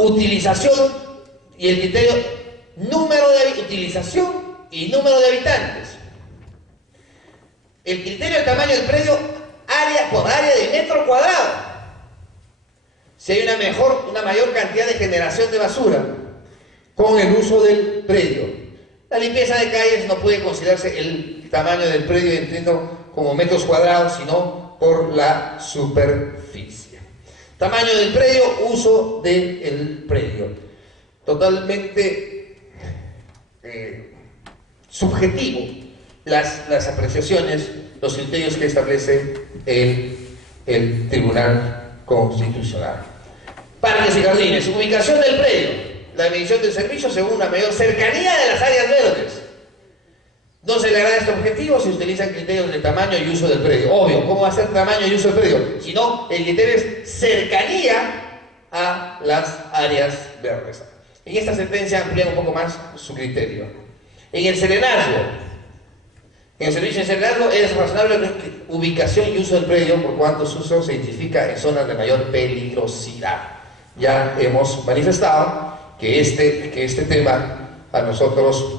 utilización y el criterio número de utilización y número de habitantes. El criterio del tamaño del predio por área de metro cuadrado. Si hay una mayor cantidad de generación de basura con el uso del predio. La limpieza de calles no puede considerarse el tamaño del predio, entiendo, como metros cuadrados, sino por la superficie. Tamaño del predio, uso del predio. Totalmente subjetivo las apreciaciones, los criterios que establece el Tribunal Constitucional. Parques y jardines, ubicación del predio, la medición del servicio según una mayor cercanía de las áreas verdes. No se le agrada este objetivo si utilizan criterios de tamaño y uso del predio. Obvio, ¿cómo va a ser tamaño y uso del predio? Si no, el criterio es cercanía a las áreas verdes. En esta sentencia amplía un poco más su criterio. En el serenazgo, en el servicio de serenazgo es razonable la ubicación y uso del predio por cuanto su uso se identifica en zonas de mayor peligrosidad. Ya hemos manifestado que este tema a nosotros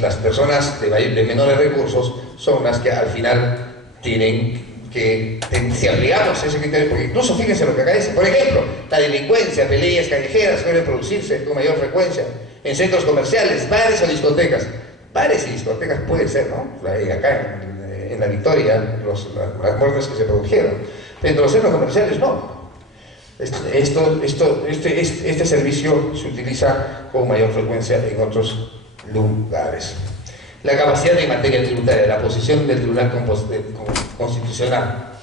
las personas de menores recursos son las que al final tienen que, si aplicamos ese criterio, porque incluso fíjense lo que acá dice, por ejemplo, la delincuencia, peleas callejeras suelen producirse con mayor frecuencia en centros comerciales, bares o discotecas. Bares y discotecas puede ser, ¿no? Acá en la Victoria, las muertes que se produjeron, pero en los centros comerciales no. Este servicio se utiliza con mayor frecuencia en otros lugares. La capacidad en materia tributaria, la posición del Tribunal Constitucional.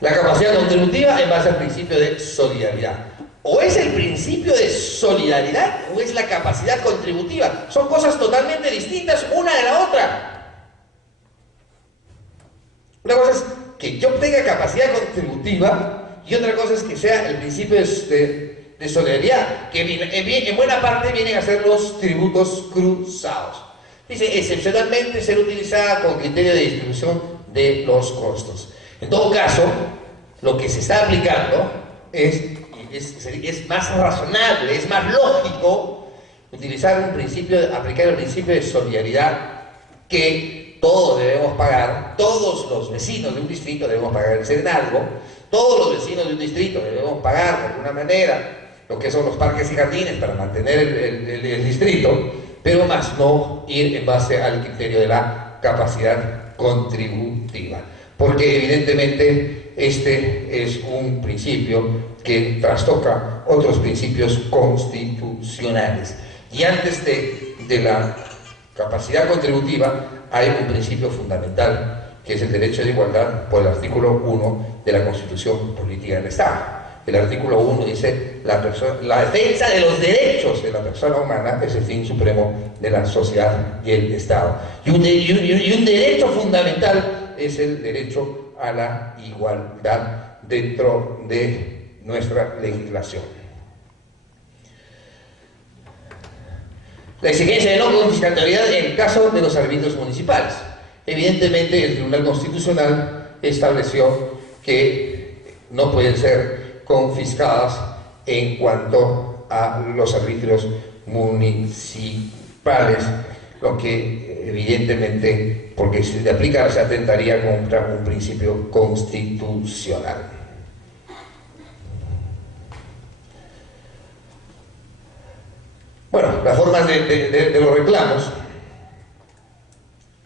La capacidad contributiva en base al principio de solidaridad. O es el principio de solidaridad o es la capacidad contributiva. Son cosas totalmente distintas una de la otra. Una cosa es que yo tenga capacidad contributiva y otra cosa es que sea el principio de solidaridad, que en buena parte vienen a ser los tributos cruzados. Dice, excepcionalmente ser utilizada con criterio de distribución de los costos. En todo caso, lo que se está aplicando es más razonable, es más lógico aplicar el principio de solidaridad, que todos debemos pagar, todos los vecinos de un distrito debemos pagar el serenazgo, todos los vecinos de un distrito debemos pagar de alguna manera lo que son los parques y jardines para mantener el distrito, pero más no ir en base al criterio de la capacidad contributiva, porque evidentemente este es un principio que trastoca otros principios constitucionales. Y antes de la capacidad contributiva hay un principio fundamental, que es el derecho de igualdad por el artículo 1 de la Constitución Política del Estado. El artículo 1 dice: la defensa de los derechos de la persona humana es el fin supremo de la sociedad y el Estado. Y un derecho fundamental es el derecho a la igualdad dentro de nuestra legislación. La exigencia de no confiscatoriedad en el caso de los arbitrios municipales. Evidentemente, el Tribunal Constitucional estableció que no pueden ser confiscadas en cuanto a los arbitrios municipales, lo que evidentemente, porque si se aplica, se atentaría contra un principio constitucional. Bueno, las formas de los reclamos.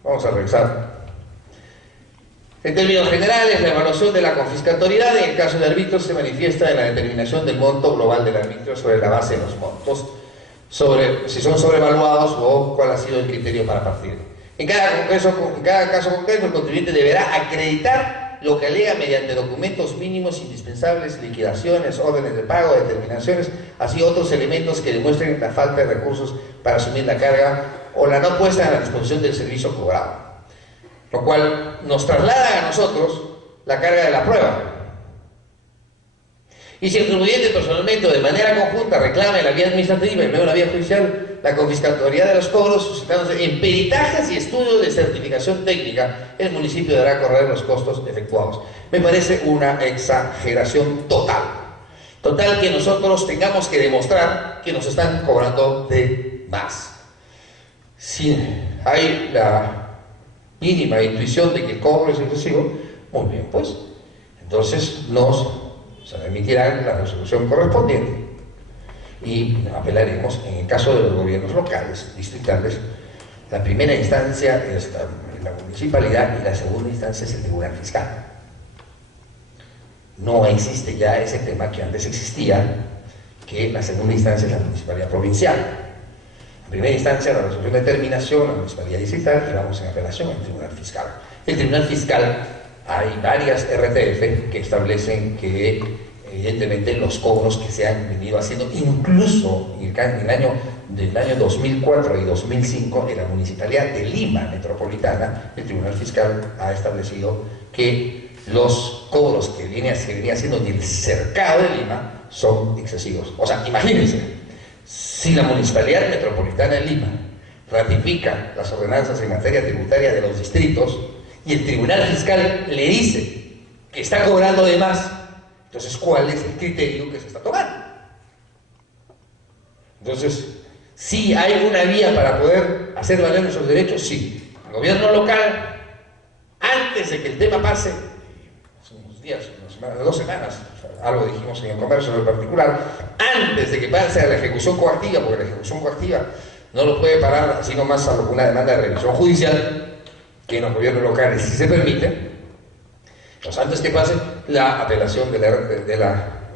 Vamos a revisar. En términos generales, la evaluación de la confiscatoriedad en el caso de arbitrios se manifiesta en la determinación del monto global del arbitrio sobre la base de los montos, sobre si son sobrevaluados o cuál ha sido el criterio para partir. En cada caso concreto, el contribuyente deberá acreditar lo que alega mediante documentos mínimos indispensables, liquidaciones, órdenes de pago, determinaciones, así otros elementos que demuestren la falta de recursos para asumir la carga o la no puesta a la disposición del servicio cobrado, lo cual nos traslada a nosotros la carga de la prueba. Y si el contribuyente personalmente o de manera conjunta reclama en la vía administrativa y luego en la vía judicial la confiscatoriedad de los cobros suscitándose en peritajes y estudios de certificación técnica, el municipio deberá correr los costos efectuados. Me parece una exageración total. Total que nosotros tengamos que demostrar que nos están cobrando de más. Si hay la mínima intuición de que el cobro es excesivo, muy bien, pues entonces se emitirá la resolución correspondiente y apelaremos en el caso de los gobiernos locales, distritales. La primera instancia es la municipalidad y la segunda instancia es el Tribunal Fiscal. No existe ya ese tema que antes existía, que la segunda instancia es la municipalidad provincial. En primera instancia la resolución de terminación, la municipalidad distrital, y vamos en apelación al Tribunal Fiscal. El Tribunal Fiscal, hay varias RTF que establecen que evidentemente los cobros que se han venido haciendo, incluso en el año 2004 y 2005, en la Municipalidad de Lima Metropolitana, el Tribunal Fiscal ha establecido que los cobros que venía haciendo en el cercado de Lima son excesivos. O sea, imagínense, si la Municipalidad Metropolitana de Lima ratifica las ordenanzas en materia tributaria de los distritos y el Tribunal Fiscal le dice que está cobrando de más, entonces, ¿cuál es el criterio que se está tomando? Entonces, ¿sí hay una vía para poder hacer valer nuestros derechos? Sí. El gobierno local, antes de que el tema pase, hace unos días, dos semanas, algo dijimos en el comercio en particular, antes de que pase a la ejecución coactiva, porque la ejecución coactiva no lo puede parar así nomás a una demanda de revisión judicial, que en los gobiernos locales sí se permite. Pues antes que pase la apelación de la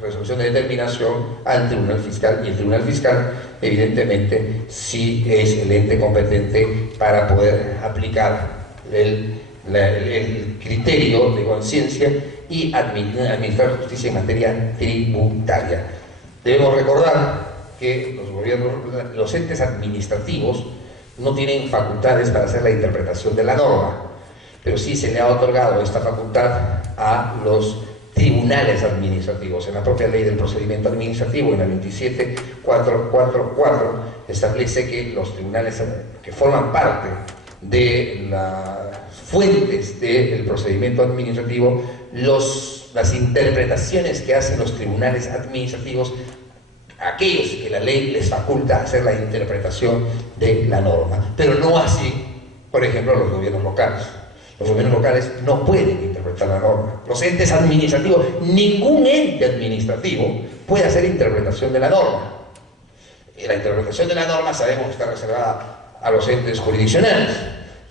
resolución de determinación al Tribunal Fiscal, y el Tribunal Fiscal evidentemente sí es el ente competente para poder aplicar el criterio de conciencia y administrar justicia en materia tributaria. Debemos recordar que los entes administrativos no tienen facultades para hacer la interpretación de la norma, pero sí se le ha otorgado esta facultad a los tribunales administrativos. En la propia ley del procedimiento administrativo, en la 27444, establece que los tribunales que forman parte de las fuentes del procedimiento administrativo, las interpretaciones que hacen los tribunales administrativos, aquellos que la ley les faculta hacer la interpretación de la norma, pero no así, por ejemplo, los gobiernos locales. Los gobiernos locales no pueden interpretar la norma. Los entes administrativos, ningún ente administrativo puede hacer interpretación de la norma. La interpretación de la norma sabemos que está reservada a los entes jurisdiccionales,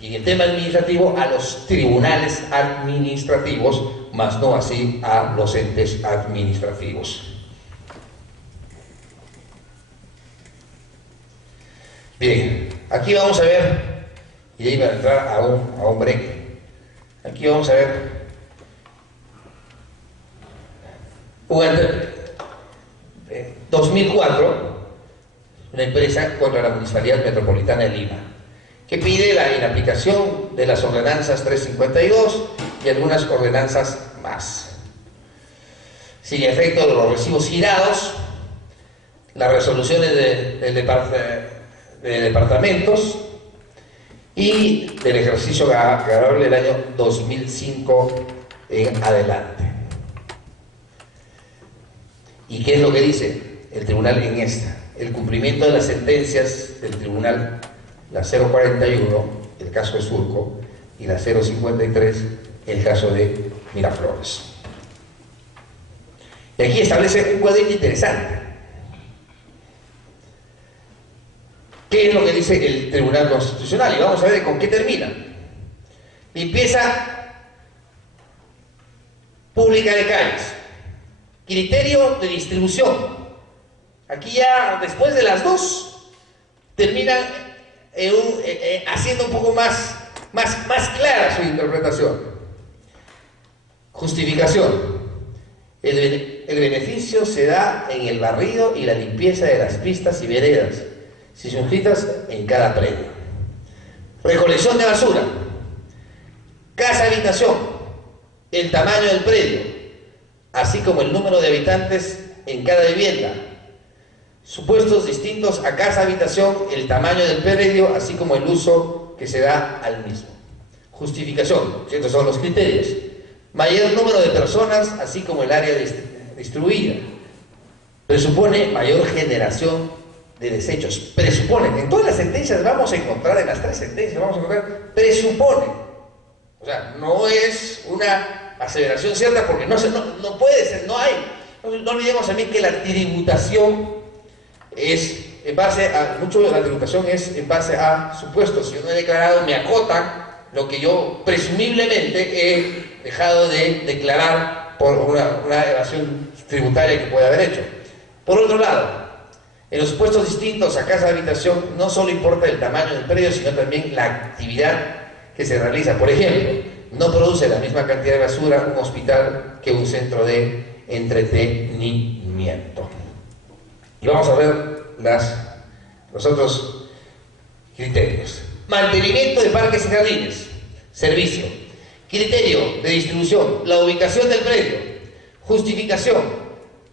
y en el tema administrativo a los tribunales administrativos, más no así a los entes administrativos. Bien, aquí vamos a ver, y ahí va a entrar a un break. Aquí vamos a ver 2004, una empresa contra la Municipalidad Metropolitana de Lima, que pide la inaplicación de las ordenanzas 352 y algunas ordenanzas más. Sin efecto de los recibos girados, las resoluciones de departamentos y del ejercicio grabable del año 2005 en adelante. ¿Y qué es lo que dice el tribunal en esta? El cumplimiento de las sentencias del tribunal, la 041, el caso de Surco, y la 053, el caso de Miraflores. Y aquí establece un cuadrito interesante. ¿Qué es lo que dice el Tribunal Constitucional? Y vamos a ver con qué termina. Limpieza pública de calles. Criterio de distribución. Aquí ya, después de las dos, terminan haciendo un poco más clara su interpretación. Justificación. El beneficio se da en el barrido y la limpieza de las pistas y veredas, circunscritas en cada predio. Recolección de basura, casa habitación, el tamaño del predio, así como el número de habitantes en cada vivienda. Supuestos distintos a casa habitación, el tamaño del predio, así como el uso que se da al mismo. Justificación, estos son los criterios. Mayor número de personas, así como el área distribuida. presupone mayor generación de desechos. Presupone. En todas las sentencias vamos a encontrar, en las tres sentencias vamos a encontrar, presupone. O sea, no es una aseveración cierta porque no puede ser, no hay. No olvidemos también que la tributación es en base a, mucho de la tributación es en base a supuestos. Si yo no he declarado, me acotan lo que yo presumiblemente he dejado de declarar por una evasión tributaria que pueda haber hecho. Por otro lado, en los supuestos distintos a casa de habitación no solo importa el tamaño del predio, sino también la actividad que se realiza. Por ejemplo, no produce la misma cantidad de basura un hospital que un centro de entretenimiento. Y vamos a ver los otros criterios. Mantenimiento de parques y jardines. Servicio. Criterio de distribución. La ubicación del predio. Justificación.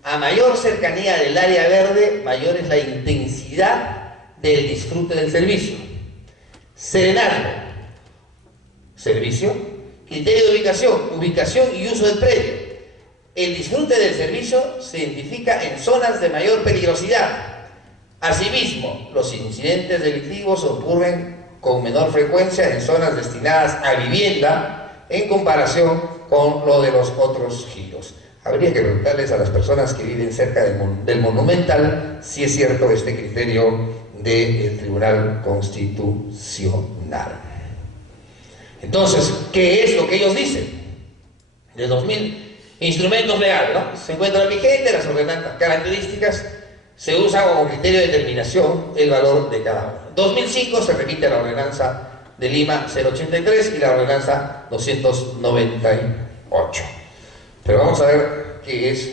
A mayor cercanía del área verde, mayor es la intensidad del disfrute del servicio. Serenazgo. Servicio. Criterio de ubicación y uso del predio. El disfrute del servicio se identifica en zonas de mayor peligrosidad. Asimismo, los incidentes delictivos ocurren con menor frecuencia en zonas destinadas a vivienda en comparación con lo de los otros giros. Habría que preguntarles a las personas que viven cerca del Monumental si es cierto este criterio del Tribunal Constitucional. Entonces, ¿qué es lo que ellos dicen? De 2000 instrumentos legales, ¿no? Se encuentran vigentes las ordenanzas, características, se usa como criterio de determinación el valor de cada uno. En 2005 se repite la ordenanza de Lima 083 y la ordenanza 298. Pero vamos a ver qué es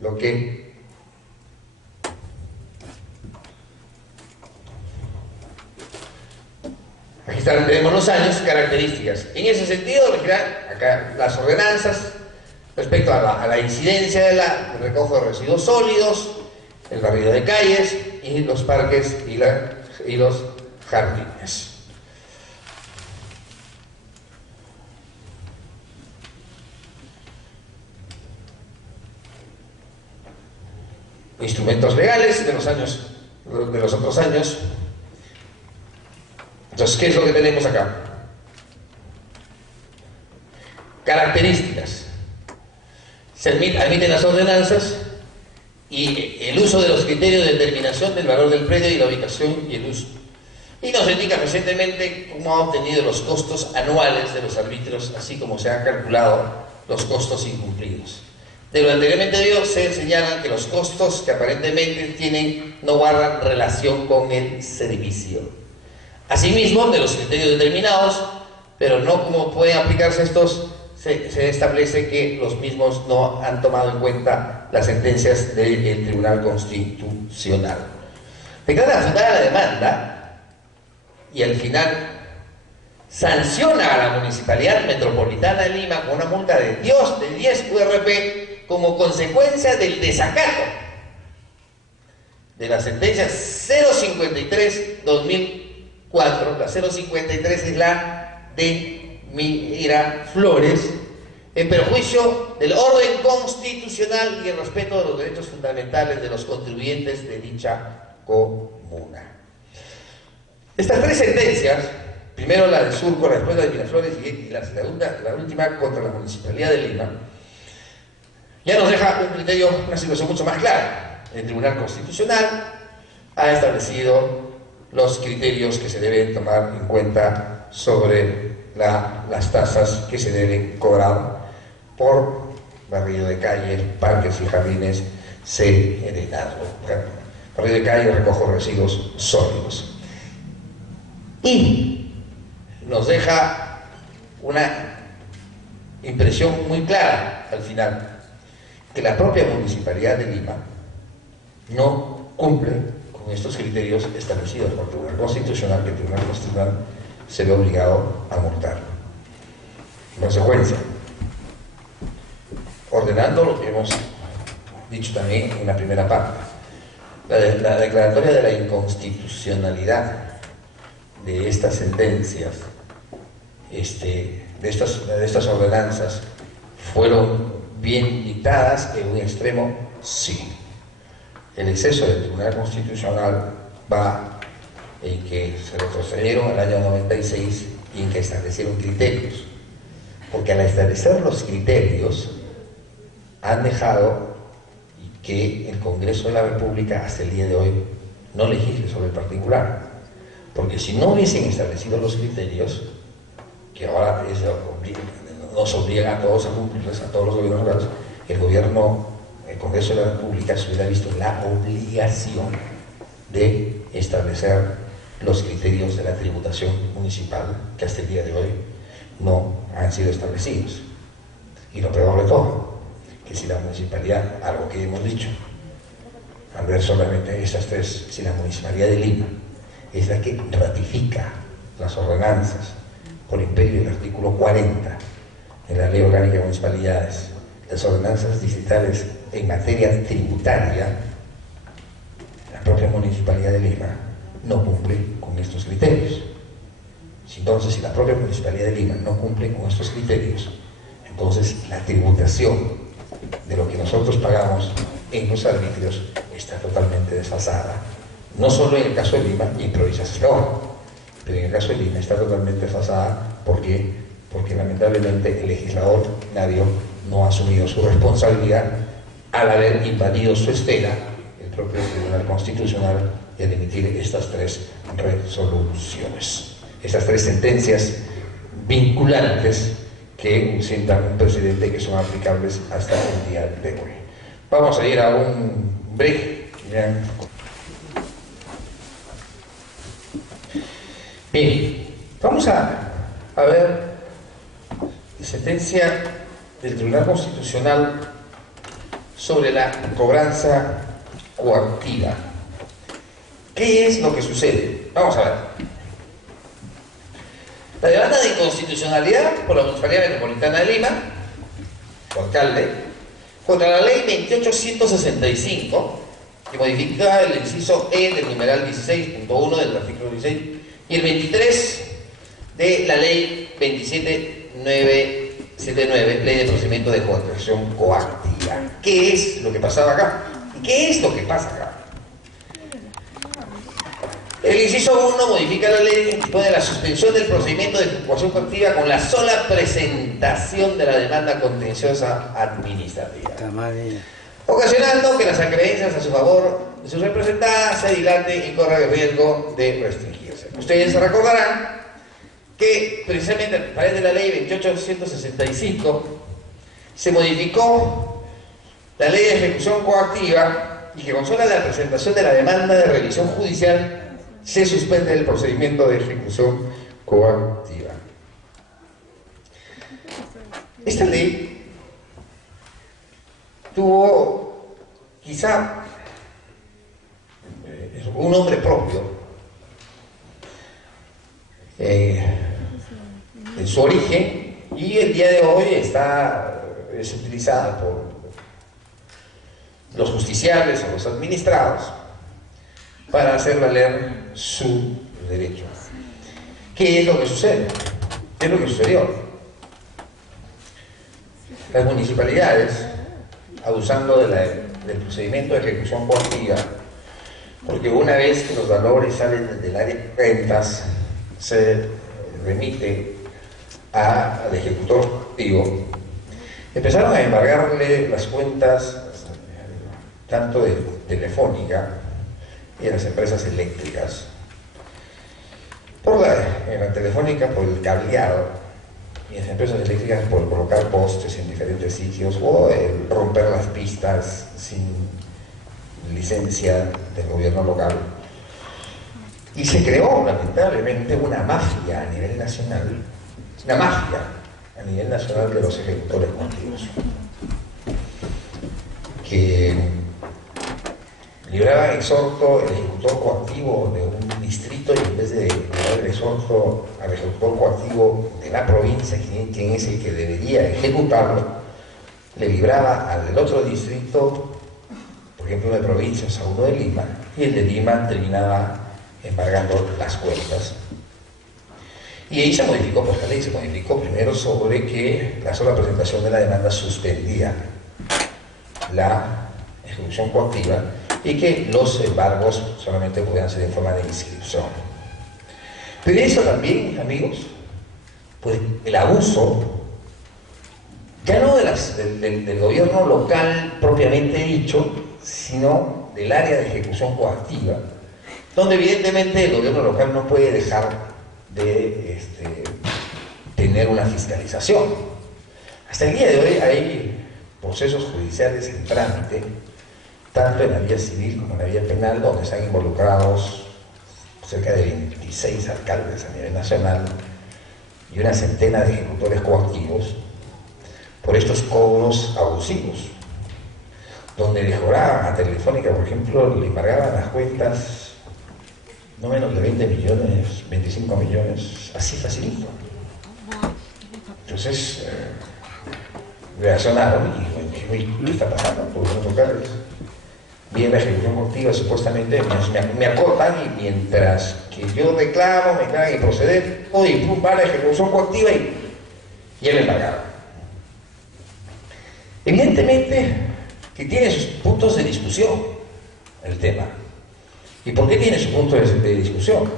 lo que aquí están, tenemos los años, características. En ese sentido, acá las ordenanzas respecto a la incidencia del recojo de residuos sólidos, el barrido de calles y los parques y los jardines. Instrumentos legales de los otros años. Entonces, ¿qué es lo que tenemos acá? Características. Se admiten las ordenanzas y el uso de los criterios de determinación del valor del predio y la ubicación y el uso. Y nos indica recientemente cómo ha obtenido los costos anuales de los arbitrios, así como se han calculado los costos incumplidos. De lo anteriormente dicho, se señalan que los costos que aparentemente no guardan relación con el servicio. Asimismo, de los criterios determinados, pero no como pueden aplicarse estos, se establece que los mismos no han tomado en cuenta las sentencias del Tribunal Constitucional. Declara fundada la demanda y al final sanciona a la Municipalidad Metropolitana de Lima con una multa de 10 URP como consecuencia del desacato de la sentencia 053-2004. La 053 es la de Miraflores, en perjuicio del orden constitucional y el respeto de los derechos fundamentales de los contribuyentes de dicha comuna. Estas tres sentencias, primero la de Surco, después la de Miraflores y la última contra la Municipalidad de Lima, ya nos deja un criterio, una situación mucho más clara. El Tribunal Constitucional ha establecido los criterios que se deben tomar en cuenta sobre las tasas que se deben cobrar por barrido de calle, parques y jardines, serenazgo. Barrido de calle, recojo de residuos sólidos. Y nos deja una impresión muy clara al final, que la propia Municipalidad de Lima no cumple con estos criterios establecidos por el Tribunal Constitucional, que el Tribunal Constitucional se ve obligado a multar. En consecuencia, ordenando lo que hemos dicho también en la primera parte, la declaratoria de la inconstitucionalidad de estas sentencias, de estas ordenanzas, fueron bien dictadas en un extremo, sí. el exceso del Tribunal Constitucional va en que se retrocedieron al año 96 y en que establecieron criterios. Porque al establecer los criterios han dejado que el Congreso de la República hasta el día de hoy no legisle sobre el particular. Porque si no hubiesen establecido los criterios, que ahora nos obliga a todos a cumplirlos, a todos los gobiernos locales, el Congreso de la República se hubiera visto la obligación de establecer los criterios de la tributación municipal que hasta el día de hoy no han sido establecidos. Y lo peor de todo, que si la municipalidad, algo que hemos dicho, al ver solamente estas tres, si la Municipalidad de Lima es la que ratifica las ordenanzas por imperio del artículo 40 en la Ley Orgánica de Municipalidades, las ordenanzas distritales en materia tributaria, la propia Municipalidad de Lima no cumple con estos criterios. Entonces, si la propia Municipalidad de Lima no cumple con estos criterios, entonces la tributación de lo que nosotros pagamos en los arbitrios está totalmente desfasada. No solo en el caso de Lima y en provincias es peor, pero en el caso de Lima está totalmente desfasada. ¿Por qué? Porque lamentablemente el legislador Nadio no ha asumido su responsabilidad al haber invadido su esfera, el propio Tribunal Constitucional, y al emitir estas tres resoluciones, estas tres sentencias vinculantes que sientan un precedente que son aplicables hasta el día de hoy. Vamos a ir a un break. Bien, vamos a ver la sentencia del Tribunal Constitucional sobre la cobranza coactiva. ¿Qué es lo que sucede? Vamos a ver. La demanda de inconstitucionalidad por la Municipalidad Metropolitana de Lima, su alcalde, contra la ley 28165, que modifica el inciso E del numeral 16.1 del artículo 16 y el 23 de la ley 27979, ley de procedimiento de coacción coactiva. ¿Qué es lo que pasaba acá? ¿Qué es lo que pasa acá? El inciso 1 modifica la ley que dispone la suspensión del procedimiento de coacción coactiva con la sola presentación de la demanda contenciosa administrativa, ocasionando que las acreencias a su favor de sus representadas se dilaten y corra el riesgo de restringirse. Ustedes se recordarán que precisamente a través de la ley 28165 se modificó la ley de ejecución coactiva y que con sola la presentación de la demanda de revisión judicial se suspende el procedimiento de ejecución coactiva. Esta ley tuvo quizá un nombre propio en su origen, y el día de hoy es utilizada por los justiciables o los administrados para hacer valer su derecho. ¿Qué es lo que sucede? ¿Qué es lo que sucedió? Las municipalidades, abusando del procedimiento de ejecución coactiva, porque una vez que los valores salen del área de rentas, se remite al ejecutor coactivo, empezaron a embargarle las cuentas tanto de Telefónica y de las empresas eléctricas. En la Telefónica por el cableado y en las empresas eléctricas por colocar postes en diferentes sitios o el romper las pistas sin licencia del gobierno local. Y se creó lamentablemente una mafia a nivel nacional, de los ejecutores coactivos, que libraba exhorto el ejecutor coactivo de un distrito, y en vez de librar el exhorto al ejecutor coactivo de la provincia, quien es el que debería ejecutarlo, le libraba al del otro distrito, por ejemplo de provincias, a uno de Lima, y el de Lima terminaba embargando las cuentas. Y ahí se modificó, pues la ley se modificó primero sobre que la sola presentación de la demanda suspendía la ejecución coactiva, y que los embargos solamente podían ser en forma de inscripción. Pero eso también, amigos, pues el abuso, ya no del gobierno local propiamente dicho, sino del área de ejecución coactiva, donde evidentemente el gobierno local no puede dejar de tener una fiscalización. Hasta el día de hoy hay procesos judiciales en trámite, tanto en la vía civil como en la vía penal, donde están involucrados cerca de 26 alcaldes a nivel nacional y una centena de ejecutores coactivos por estos cobros abusivos, donde le cobraban a Telefónica, por ejemplo, le embargaban las cuentas no menos de 20 millones, 25 millones, así facilito. Entonces, reaccionaron y ¿qué está pasando? Por los locales. Bien, la ejecución coactiva supuestamente me acotan, y mientras que yo reclamo, me cagan y proceder, oye, pum, va la ejecución coactiva y ya me pagaron. Evidentemente que tiene sus puntos de discusión el tema. ¿Y por qué tiene sus puntos de discusión?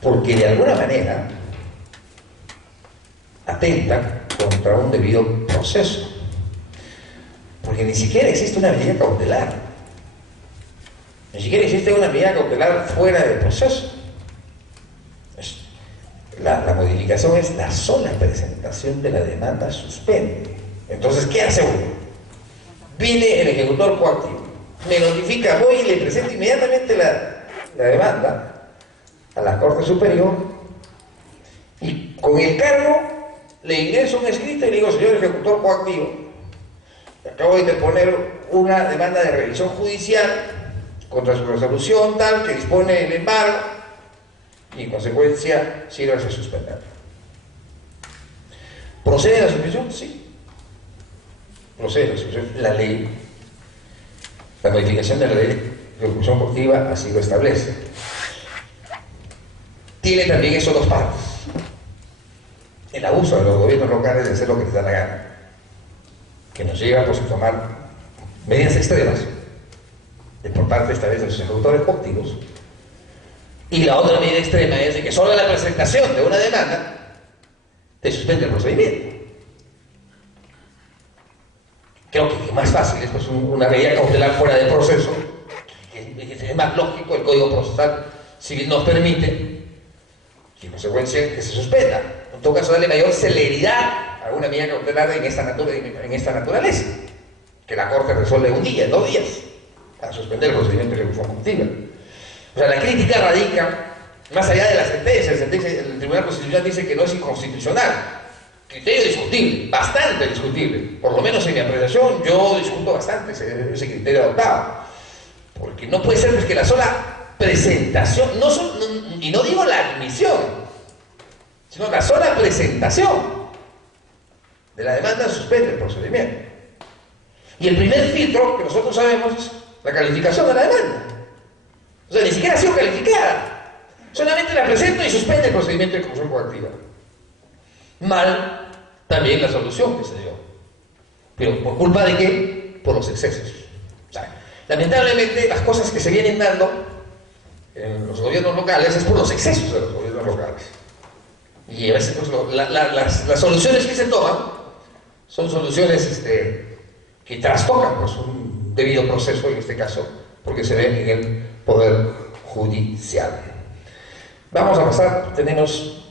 Porque de alguna manera atenta contra un debido proceso. Porque ni siquiera existe una medida cautelar. Ni siquiera existe una medida cautelar fuera del proceso. La modificación es la sola presentación de la demanda suspende. Entonces, ¿qué hace uno? Viene el ejecutor coactivo, me notifica, voy y le presento inmediatamente la demanda a la Corte Superior y con el cargo le ingreso un escrito y le digo, señor ejecutor coactivo, acabo de interponer una demanda de revisión judicial contra su resolución tal que dispone el embargo y en consecuencia sírvase a suspender. ¿Procede la suspensión? Sí. Procede la suspensión. La ley, la modificación de la ley de ejecución coactiva así lo establece. Tiene también eso dos partes. El abuso de los gobiernos locales de hacer lo que les da la gana, que nos llega pues, a tomar medidas extremas por parte esta vez de los ejecutores coactivos, y la otra medida extrema es de que solo la presentación de una demanda te suspende el procedimiento. Creo que más fácil es pues, una medida cautelar fuera de proceso, que es más lógico, el Código Procesal Civil nos permite, y en consecuencia que se suspenda. En todo caso, darle mayor celeridad a una medida cautelar en esta naturaleza, que la Corte resuelve un día, 2 días, para suspender el procedimiento de ejecución coactiva. O sea, la crítica radica, más allá de la sentencia, el Tribunal Constitucional dice que no es inconstitucional. Criterio discutible, bastante discutible. Por lo menos en mi apreciación, yo discuto bastante ese criterio adoptado. Porque no puede ser pues, que la sola presentación, y no digo la admisión, sino la sola presentación de la demanda suspende el procedimiento. Y el primer filtro que nosotros sabemos es la calificación de la demanda. O sea, ni siquiera ha sido calificada. Solamente la presento y suspende el procedimiento de ejecución coactiva. Mal también la solución que se dio. ¿Pero por culpa de qué? Por los excesos. O sea, lamentablemente las cosas que se vienen dando en los gobiernos locales es por los excesos de los gobiernos locales. Y a veces pues, las soluciones que se toman son soluciones que trastocan pues, un debido proceso, en este caso, porque se ven en el Poder Judicial. Vamos a pasar, tenemos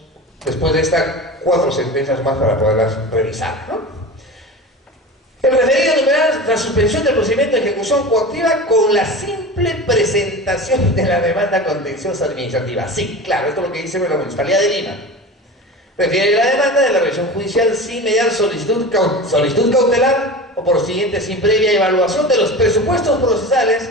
después de esta 4 sentencias más para poderlas revisar, ¿no? El referido numeral la suspensión del procedimiento de ejecución coactiva con la simple presentación de la demanda contenciosa administrativa. Sí, claro, esto es lo que dice la Municipalidad de Lima. Refiere la demanda de la revisión judicial sin mediar solicitud cautelar o por siguiente sin previa evaluación de los presupuestos procesales,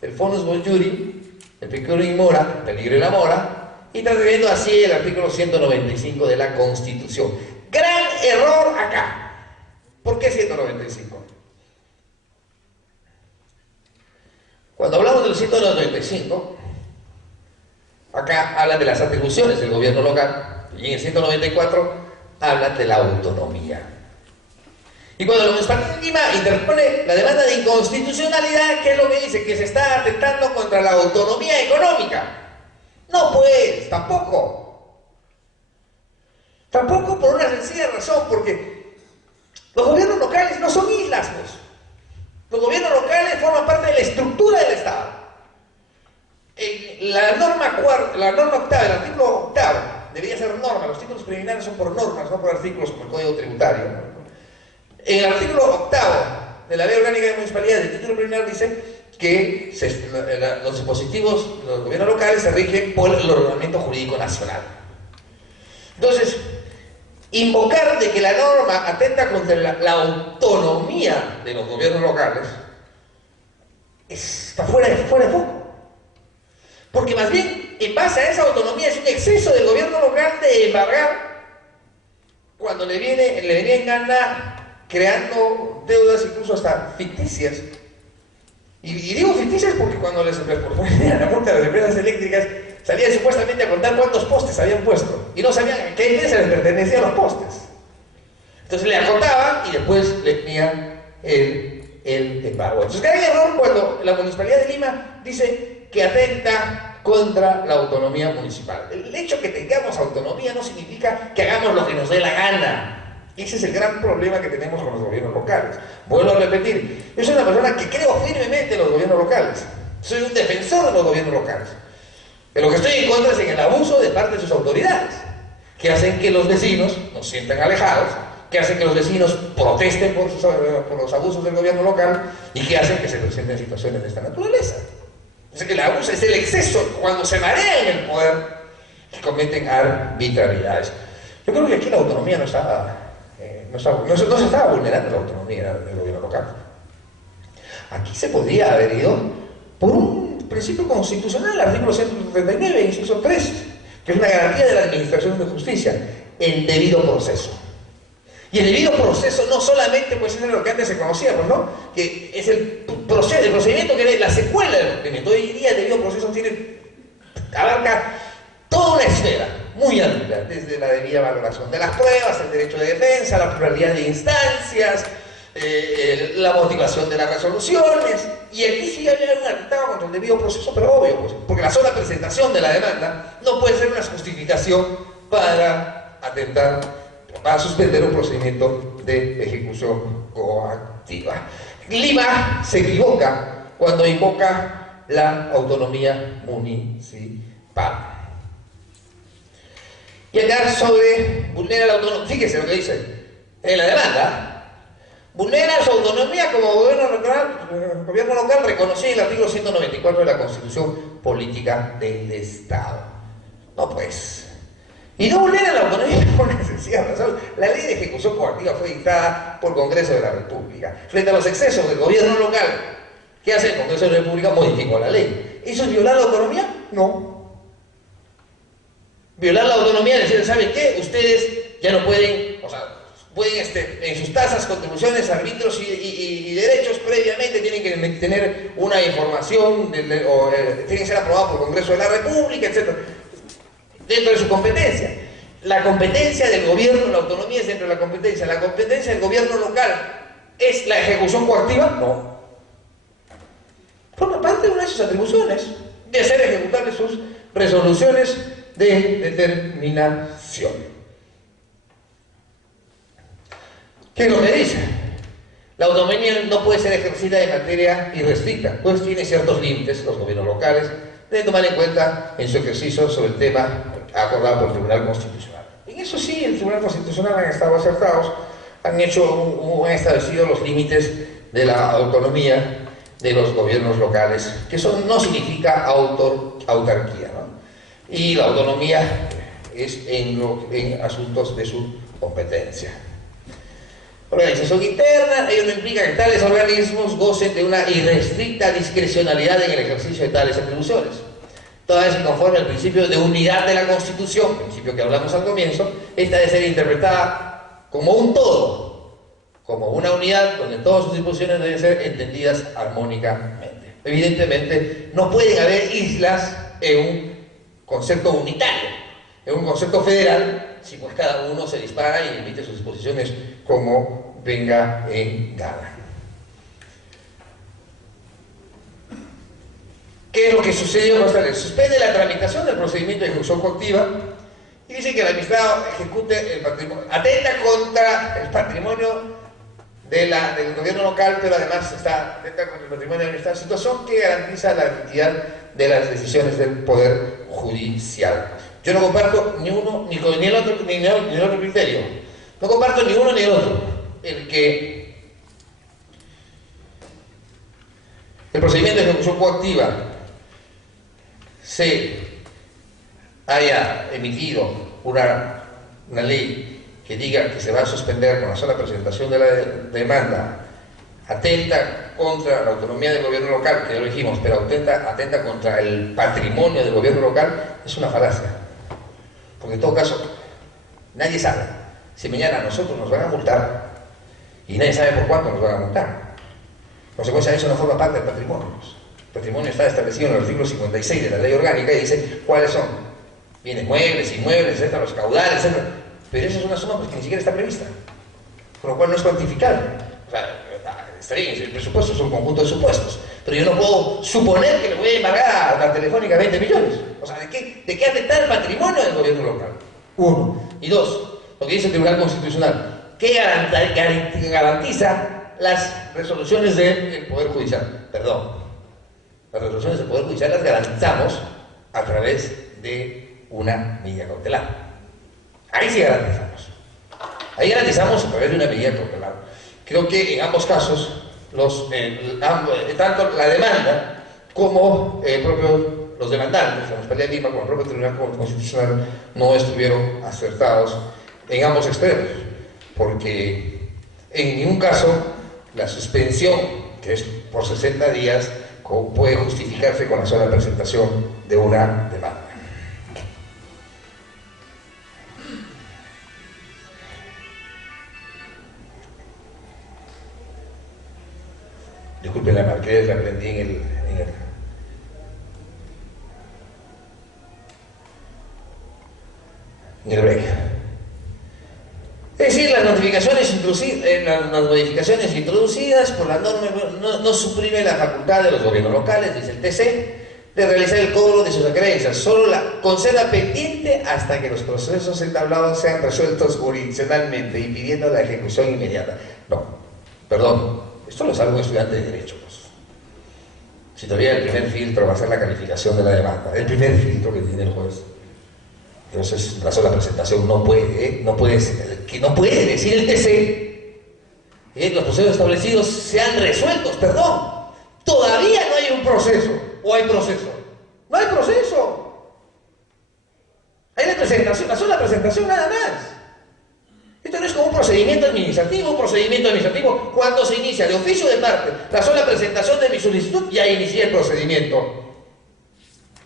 el Fonus Bonjuri, el peligro y mora, el peligro y la mora, y transgrediendo así el artículo 195 de la Constitución. Gran error acá. ¿Por qué 195? Cuando hablamos del 195, acá hablan de las atribuciones del gobierno local, y en el 194 hablan de la autonomía. Y cuando la Municipalidad de Lima interpone la demanda de inconstitucionalidad, ¿qué es lo que dice? Que se está atentando contra la autonomía económica. No, pues, tampoco. Tampoco por una sencilla razón, porque los gobiernos locales no son islas, pues. Los gobiernos locales forman parte de la estructura del Estado. La norma octava, el artículo octavo, debería ser norma. Los títulos preliminares son por normas, no por artículos como el Código Tributario, ¿no? En el artículo octavo de la Ley Orgánica de Municipalidades, el título preliminar dice que los dispositivos de los gobiernos locales se rigen por el ordenamiento jurídico nacional. Entonces, invocar de que la norma atenta contra la autonomía de los gobiernos locales está fuera de foco. Porque más bien, en base a esa autonomía, es un exceso del gobierno local de embargar cuando le venía en gana, creando deudas incluso hasta ficticias. Y digo ficticias porque cuando les proponían la multa a las empresas eléctricas, salían supuestamente a contar cuántos postes habían puesto y no sabían a qué empresa les pertenecían los postes. Entonces le acotaban y después le tenían el embargo. Entonces, gran error cuando la Municipalidad de Lima dice que atenta contra la autonomía municipal. El hecho que tengamos autonomía no significa que hagamos lo que nos dé la gana. Ese es el gran problema que tenemos con los gobiernos locales. Vuelvo a repetir, yo soy una persona que creo firmemente en los gobiernos locales. Soy un defensor de los gobiernos locales. Pero lo que estoy en contra es en el abuso de parte de sus autoridades, que hacen que los vecinos nos sientan alejados, que hacen que los vecinos protesten por los abusos del gobierno local y que hacen que se presenten situaciones de esta naturaleza. Es que el abuso es el exceso, cuando se marean en el poder, que cometen arbitrariedades. Yo creo que aquí la autonomía no se estaba vulnerando la autonomía del gobierno local. Aquí se podría haber ido por un principio constitucional, artículo 139, inciso 3, que es una garantía de la administración de justicia, el debido proceso. Y el debido proceso no solamente pues, es lo que antes se conocía, pues, ¿no? Que es el procedimiento que es la secuela del procedimiento. Hoy día el debido proceso abarca toda una esfera muy amplia, desde la debida valoración de las pruebas, el derecho de defensa, la pluralidad de instancias, la motivación de las resoluciones. Y aquí sí había un atentado contra el debido proceso, pero obvio, pues, porque la sola presentación de la demanda no puede ser una justificación para suspender un procedimiento de ejecución coactiva. Lima se equivoca cuando invoca la autonomía municipal. Y acá vulnera la autonomía, fíjese lo que dice en la demanda, vulnera su autonomía como gobierno local reconocido en el artículo 194 de la Constitución Política del Estado. No pues. Y no vulnera la autonomía por una sencilla razón. La ley de ejecución coactiva fue dictada por el Congreso de la República. Frente a los excesos del gobierno local, ¿qué hace el Congreso de la República? Modificó la ley. ¿Eso es violar la autonomía? No. Violar la autonomía es decir, ¿saben qué? Ustedes ya no pueden, pueden en sus tasas, contribuciones, árbitros y derechos previamente tienen que tener una información, tienen que ser aprobado por el Congreso de la República, etc. Dentro de su competencia. La competencia del gobierno, la autonomía es dentro de la competencia. La competencia del gobierno local es la ejecución coactiva, no. Forma parte de una de sus atribuciones de hacer ejecutables sus resoluciones de determinación. ¿Qué es lo que dice? La autonomía no puede ser ejercida de materia irrestricta, pues tiene ciertos límites, los gobiernos locales deben tomar en cuenta en su ejercicio sobre el tema acordado por el Tribunal Constitucional. En eso sí, el Tribunal Constitucional han estado acertados, han establecido los límites de la autonomía de los gobiernos locales, que eso no significa autarquía, ¿no? Y la autonomía es en asuntos de su competencia. Organización interna, ello no implica que tales organismos gocen de una irrestricta discrecionalidad en el ejercicio de tales atribuciones. Toda vez que conforme al principio de unidad de la Constitución, principio que hablamos al comienzo, esta debe ser interpretada como un todo, como una unidad donde todas sus disposiciones deben ser entendidas armónicamente. Evidentemente, no pueden haber islas en un concepto unitario, en un concepto federal, si pues cada uno se dispara y emite sus disposiciones como venga en gana. ¿Qué es lo que sucedió? Suspende la tramitación del procedimiento de ejecución coactiva y dice que el magistrado ejecute el patrimonio, atenta contra el patrimonio del gobierno local, pero además atenta contra el patrimonio de esta situación que garantiza la legitimidad de las decisiones del Poder Judicial. Yo no comparto ni uno, ni el otro criterio. No comparto ni uno ni el otro. El que el procedimiento de ejecución coactiva se haya emitido una ley que diga que se va a suspender con la sola presentación de la demanda, atenta contra la autonomía del gobierno local, que ya lo dijimos, pero atenta contra el patrimonio del gobierno local, es una falacia. Porque en todo caso, nadie sabe si mañana a nosotros nos van a multar y nadie sabe por cuánto nos van a multar. En consecuencia, eso no forma parte del patrimonio. El patrimonio está establecido en el artículo 56 de la ley orgánica y dice cuáles son bienes muebles, inmuebles, etcétera, los caudales, etcétera. Pero esa es una suma pues, que ni siquiera está prevista, con lo cual no es cuantificable. O sea, está bien, el presupuesto es un conjunto de supuestos, pero yo no puedo suponer que le voy a embargar a la Telefónica 20 millones. O sea, ¿de qué atenta el patrimonio del gobierno local? Uno. Y dos, lo que dice el Tribunal Constitucional, ¿qué garantiza las resoluciones del Poder Judicial? Perdón. Las resoluciones del Poder Judicial las garantizamos a través de una medida cautelar. Ahí sí garantizamos. Ahí garantizamos a través de una medida cautelar. Creo que en ambos casos, tanto la demanda como los demandantes, la Municipalidad de Lima como el propio Tribunal Constitucional, no estuvieron acertados en ambos extremos, porque en ningún caso la suspensión, que es por 60 días, puede justificarse con la sola presentación de una demanda. Disculpen la marqués, la aprendí en el break. Es decir, las modificaciones introducidas por la norma no suprime la facultad de los gobiernos locales, dice el TC, de realizar el cobro de sus acreencias, solo la conserva pendiente hasta que los procesos entablados sean resueltos jurisdiccionalmente, impidiendo la ejecución inmediata. No, perdón, esto lo sabe un estudiante de Derecho. Pues. Si todavía el primer filtro va a ser la calificación de la demanda, el primer filtro que tiene el juez. Entonces, la sola presentación no puede decir el TC que los procesos establecidos sean resueltos, perdón. Todavía no hay un proceso, o hay proceso. No hay proceso. Hay la presentación, la sola presentación nada más. Esto no es como un procedimiento administrativo. Cuando se inicia de oficio de parte, la sola presentación de mi solicitud, ya inicié el procedimiento.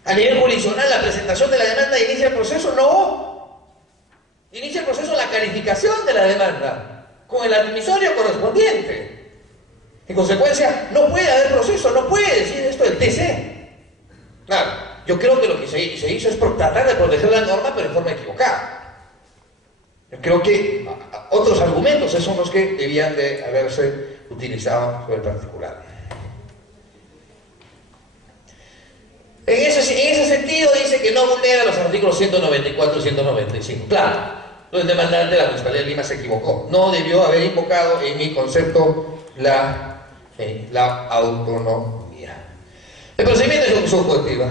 A nivel jurisdiccional, la presentación de la demanda inicia el proceso, no. Inicia el proceso la calificación de la demanda, con el admisorio correspondiente. En consecuencia, no puede haber proceso, no puede decir esto el TC. Claro, yo creo que lo que se hizo es tratar de proteger la norma, pero en forma equivocada. Yo creo que otros argumentos son los que debían de haberse utilizado sobre el particular. En ese sentido dice que no vulnera los artículos 194 y 195. Claro, el demandante de la Municipalidad de Lima se equivocó. No debió haber invocado, en mi concepto, la autonomía. El procedimiento de ejecución coactiva.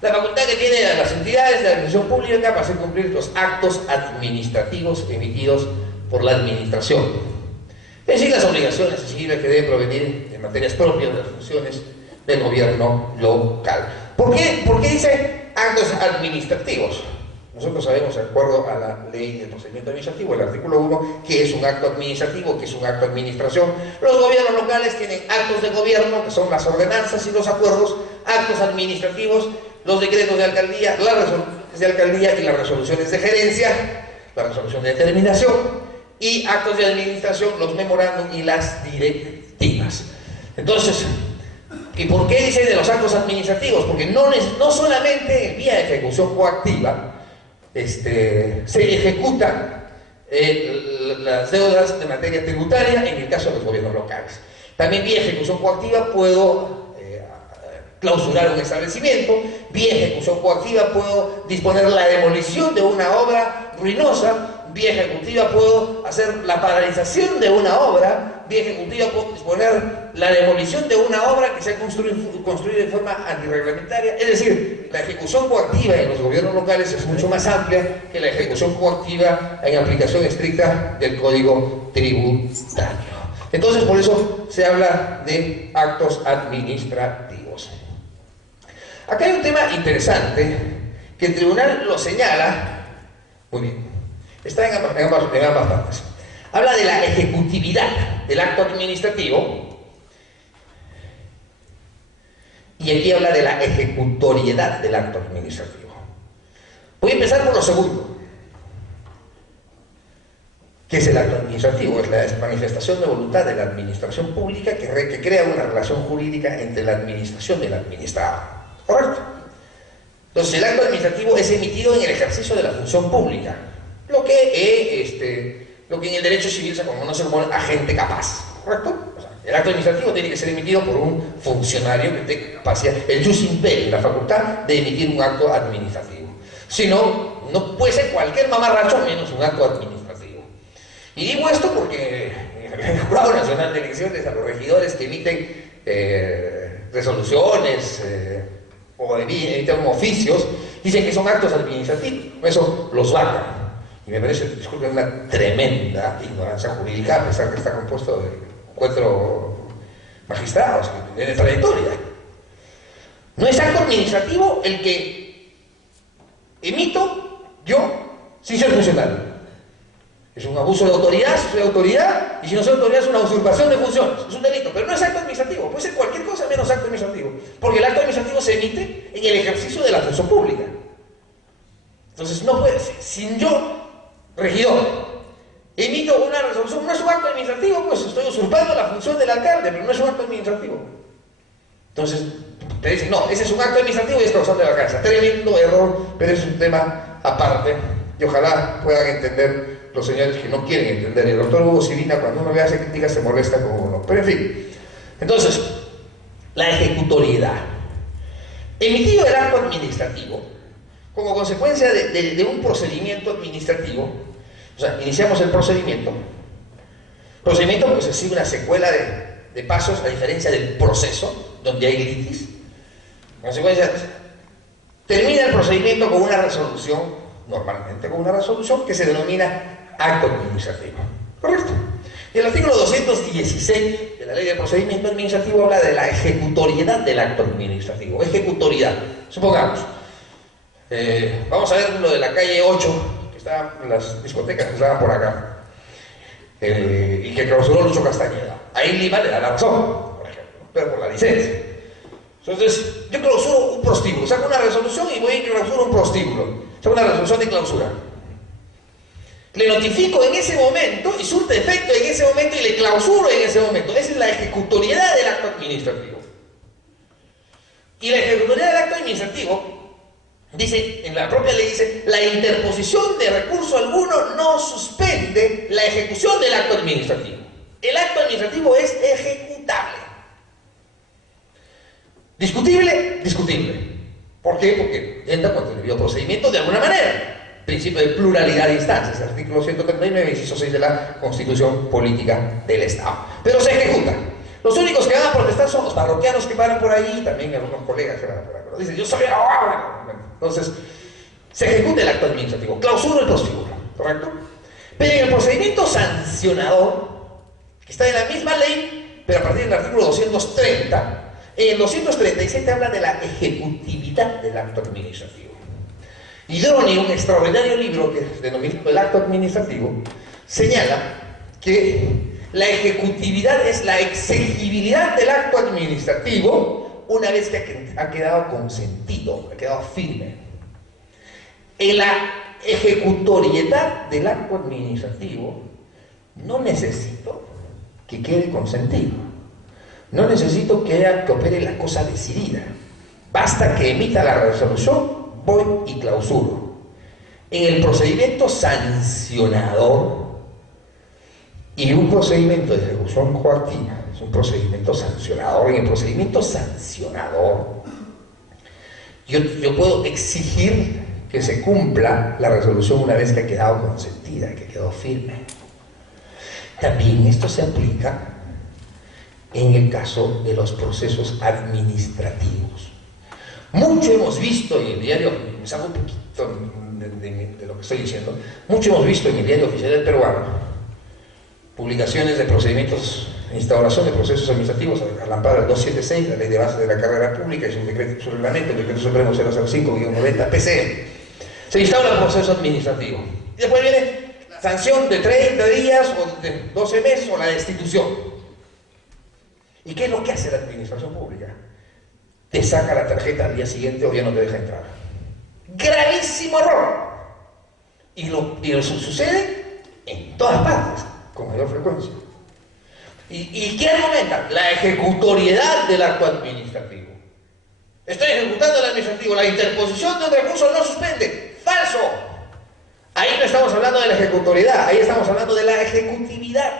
La facultad que tienen las entidades de la administración pública para hacer cumplir los actos administrativos emitidos por la administración. Es decir, las obligaciones exigibles que deben provenir en materias propias de las funciones del gobierno local. ¿Por qué dice actos administrativos? Nosotros sabemos, de acuerdo a la ley del procedimiento administrativo, el artículo 1, que es un acto administrativo, que es un acto de administración. Los gobiernos locales tienen actos de gobierno, que son las ordenanzas y los acuerdos, actos administrativos, los decretos de alcaldía, las resoluciones de alcaldía y las resoluciones de gerencia, la resolución de determinación, y actos de administración, los memorándum y las directivas. Entonces, ¿y por qué dice de los actos administrativos? Porque no solamente vía de ejecución coactiva se ejecuta las deudas de materia tributaria en el caso de los gobiernos locales. También vía ejecución coactiva puedo clausurar un establecimiento, vía ejecución coactiva puedo disponer la demolición de una obra ruinosa, vía ejecutiva puedo hacer la paralización de una obra, vía ejecutiva puedo disponer la demolición de una obra que se ha construido de forma antirreglamentaria. Es decir, la ejecución coactiva en los gobiernos locales es mucho más amplia que la ejecución coactiva en aplicación estricta del Código Tributario. Entonces, por eso se habla de actos administrativos. Acá hay un tema interesante que el tribunal lo señala muy bien. Está en ambas partes. Habla de la ejecutividad del acto administrativo y aquí habla de la ejecutoriedad del acto administrativo. Voy a empezar por lo segundo. ¿Qué es el acto administrativo? Es la manifestación de voluntad de la administración pública que crea una relación jurídica entre la administración y el administrado. ¿Correcto? Entonces, el acto administrativo es emitido en el ejercicio de la función pública, lo que en el derecho civil se conoce como agente capaz. ¿Correcto? O sea, el acto administrativo tiene que ser emitido por un funcionario que tenga capacidad, el jus imperii, la facultad de emitir un acto administrativo. Si no, no puede ser cualquier mamarracho menos un acto administrativo. Y digo esto porque el Jurado Nacional de Elecciones, a los regidores que emiten resoluciones o emiten oficios, dicen que son actos administrativos. Eso los vaca. Y me parece, disculpen, una tremenda ignorancia jurídica, a pesar que está compuesto de 4 magistrados de trayectoria. No es acto administrativo el que emito yo sin ser funcionario. Es un abuso de autoridad, si soy autoridad, y si no soy autoridad es una usurpación de funciones, es un delito, pero no es acto administrativo, puede ser cualquier cosa menos acto administrativo, porque el acto administrativo se emite en el ejercicio de la función pública. Entonces no puede ser, sin yo, regidor, emito una resolución, no es un acto administrativo, pues estoy usurpando la función del alcalde, pero no es un acto administrativo. Entonces, te dicen, no, ese es un acto administrativo y es causante de la cárcel. Tremendo error, pero es un tema aparte, y ojalá puedan entender los señores que no quieren entender. El doctor Hugo Sirina, cuando uno le hace críticas, se molesta con uno. Pero en fin, entonces, la ejecutoriedad. Emitido el acto administrativo, como consecuencia de un procedimiento administrativo, o sea, iniciamos el procedimiento. El procedimiento pues sigue una secuela de pasos, a diferencia del proceso, donde hay litis. Consecuencia, termina el procedimiento con una resolución, normalmente con una resolución que se denomina acto administrativo. ¿Correcto? Y el artículo 216 de la Ley de Procedimiento Administrativo habla de la ejecutoriedad del acto administrativo. Ejecutoriedad. Supongamos, vamos a ver lo de la calle 8, que está en las discotecas que estaban por acá, y que clausuró Lucho Castañeda. Ahí Lima le da la razón, por ejemplo, pero por la licencia. Entonces, yo clausuro un prostíbulo, saco una resolución y voy y clausuro un prostíbulo. Saco una resolución de clausura. Le notifico en ese momento y surte efecto en ese momento y le clausuro en ese momento. Esa es la ejecutoriedad del acto administrativo. Y la ejecutoriedad del acto administrativo dice, en la propia ley dice, la interposición de recurso alguno no suspende la ejecución del acto administrativo. El acto administrativo es ejecutable. ¿Discutible? Discutible. ¿Por qué? Porque entra cuando el debido procedimiento de alguna manera. Principio de pluralidad de instancias, artículo 139, inciso 6 de la Constitución Política del Estado. Pero se ejecuta. Los únicos que van a protestar son los parroquianos que van por ahí, también algunos colegas que van por ahí. Pero dicen, yo soy abogado. Entonces, se ejecuta el acto administrativo, clausura el prostíbulo, ¿correcto? Pero en el procedimiento sancionador, que está en la misma ley, pero a partir del artículo 230, en el 237 habla de la ejecutividad del acto administrativo. Y Droni, un extraordinario libro que es denominado El acto administrativo, señala que la ejecutividad es la exigibilidad del acto administrativo una vez que ha quedado consentido, ha quedado firme. En la ejecutoriedad del acto administrativo no necesito que quede consentido, no necesito que opere la cosa decidida, basta que emita la resolución, voy y clausuro. En el procedimiento sancionador Y un procedimiento de ejecución coactiva es un procedimiento sancionador. En el procedimiento sancionador, yo puedo exigir que se cumpla la resolución una vez que ha quedado consentida, que quedó firme. También esto se aplica en el caso de los procesos administrativos. Mucho hemos visto en el diario, me salgo un poquito de lo que estoy diciendo, mucho hemos visto en el diario oficial del peruano publicaciones de procedimientos, instauración de procesos administrativos al amparo del 276, la ley de base de la carrera pública y su decreto, su reglamento, el decreto supremo 005-90 PC. Se instaura el proceso administrativo. Y después viene sanción de 30 días o de 12 meses o la destitución. ¿Y qué es lo que hace la administración pública? Te saca la tarjeta al día siguiente o ya no te deja entrar. Gravísimo error. Y lo sucede en todas partes, con mayor frecuencia. ¿Y qué argumentan? La ejecutoriedad del acto administrativo. Estoy ejecutando el administrativo, la interposición de un recurso no suspende. ¡Falso! Ahí no estamos hablando de la ejecutoriedad, ahí estamos hablando de la ejecutividad,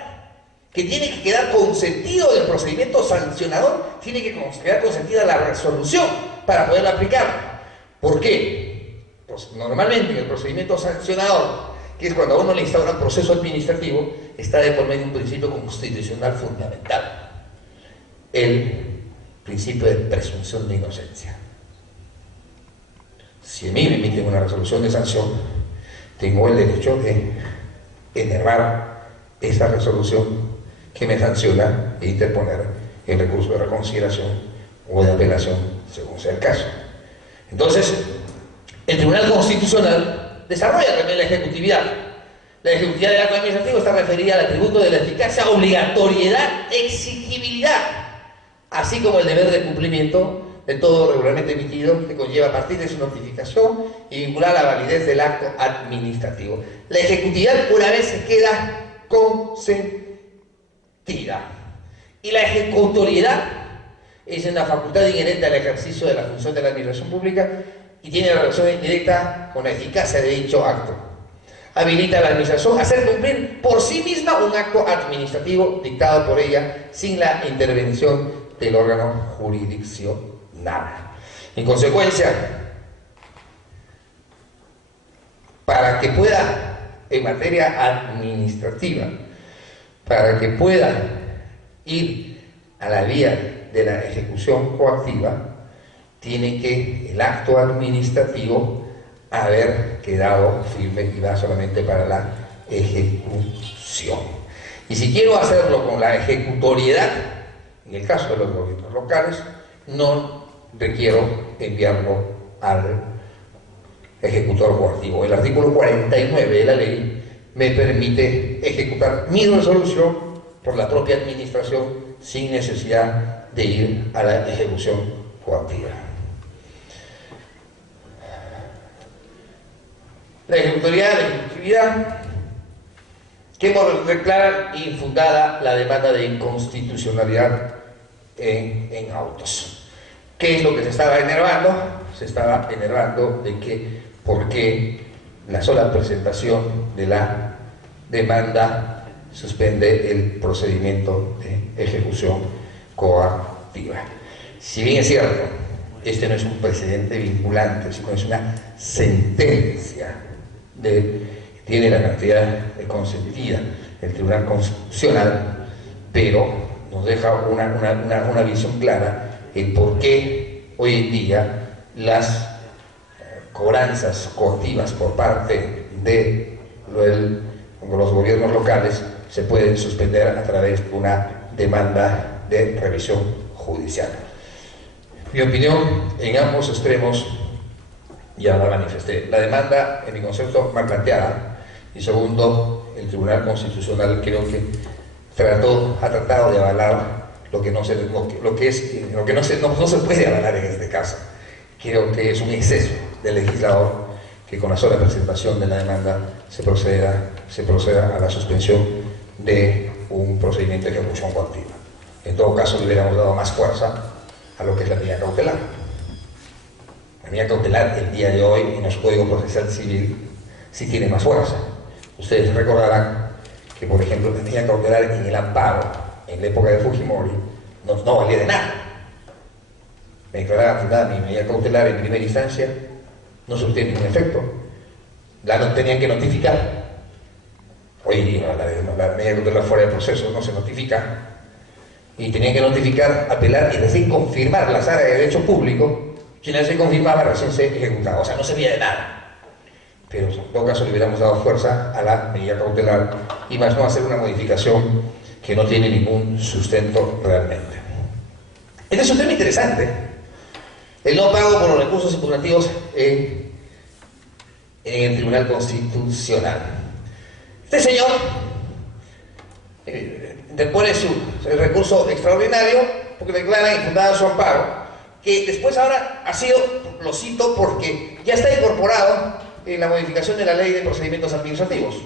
que tiene que quedar consentido del procedimiento sancionador, tiene que quedar consentida la resolución para poderla aplicar. ¿Por qué? Pues normalmente en el procedimiento sancionador, que es cuando a uno le instaura un proceso administrativo, está de por medio un principio constitucional fundamental, el principio de presunción de inocencia. Si a mí me emiten una resolución de sanción, tengo el derecho de enervar esa resolución que me sanciona e interponer el recurso de reconsideración o de apelación, según sea el caso. Entonces, el Tribunal Constitucional desarrolla también la ejecutividad. La ejecutividad del acto administrativo está referida al atributo de la eficacia, obligatoriedad, exigibilidad, así como el deber de cumplimiento de todo regularmente emitido que conlleva a partir de su notificación y vincular la validez del acto administrativo. La ejecutividad una vez se queda consentida. Y la ejecutoriedad es una facultad inherente al ejercicio de la función de la administración pública y tiene relación directa con la eficacia de dicho acto. Habilita a la administración a hacer cumplir por sí misma un acto administrativo dictado por ella sin la intervención del órgano jurisdiccional. En consecuencia, para que pueda, en materia administrativa, para que pueda ir a la vía de la ejecución coactiva, tiene que el acto administrativo haber quedado firme y va solamente para la ejecución. Y si quiero hacerlo con la ejecutoriedad, en el caso de los gobiernos locales, no requiero enviarlo al ejecutor coactivo. El artículo 49 de la ley me permite ejecutar mi resolución por la propia administración sin necesidad de ir a la ejecución coactiva. La ejecutoriedad, la ejecutividad, que declaran infundada la demanda de inconstitucionalidad en autos. ¿Qué es lo que se estaba enervando? Se estaba enervando de que, ¿por qué la sola presentación de la demanda suspende el procedimiento de ejecución coactiva? Si bien es cierto, este no es un precedente vinculante, sino es una sentencia tiene la cantidad de consentida el Tribunal Constitucional, pero nos deja una visión clara el por qué hoy en día las cobranzas coactivas por parte de los gobiernos locales se pueden suspender a través de una demanda de revisión judicial. Mi opinión en ambos extremos ya la manifesté. La demanda, en mi concepto, mal planteada, y segundo, el Tribunal Constitucional creo que ha tratado de avalar lo que no se puede avalar en este caso. Creo que es un exceso del legislador que con la sola presentación de la demanda se proceda a la suspensión de un procedimiento de ejecución coactiva. En todo caso, le hubiéramos dado más fuerza a lo que es la medida cautelar. La medida cautelar el día de hoy en los códigos procesal civil sí tiene más fuerza. Ustedes recordarán que, por ejemplo, la medida cautelar en el amparo, en la época de Fujimori, no valía de nada. Me declaraba fundada mi medida cautelar en primera instancia, no surtía ningún efecto. La tenían que notificar. Hoy día la medida cautelar fuera de proceso no se notifica. Y tenían que notificar, apelar y recién confirmar la sala de derecho público. Si no se confirmaba, recién se ejecutaba. O sea, no servía de nada. Pero en todo caso le hubiéramos dado fuerza a la medida cautelar y más no hacer una modificación que no tiene ningún sustento realmente. Este es un tema interesante. El no pago por los recursos impugnativos en el Tribunal Constitucional. Este señor interpone el recurso extraordinario porque declara infundada su amparo, que después ahora ha sido, lo cito, porque ya está incorporado en la modificación de la Ley de Procedimientos Administrativos.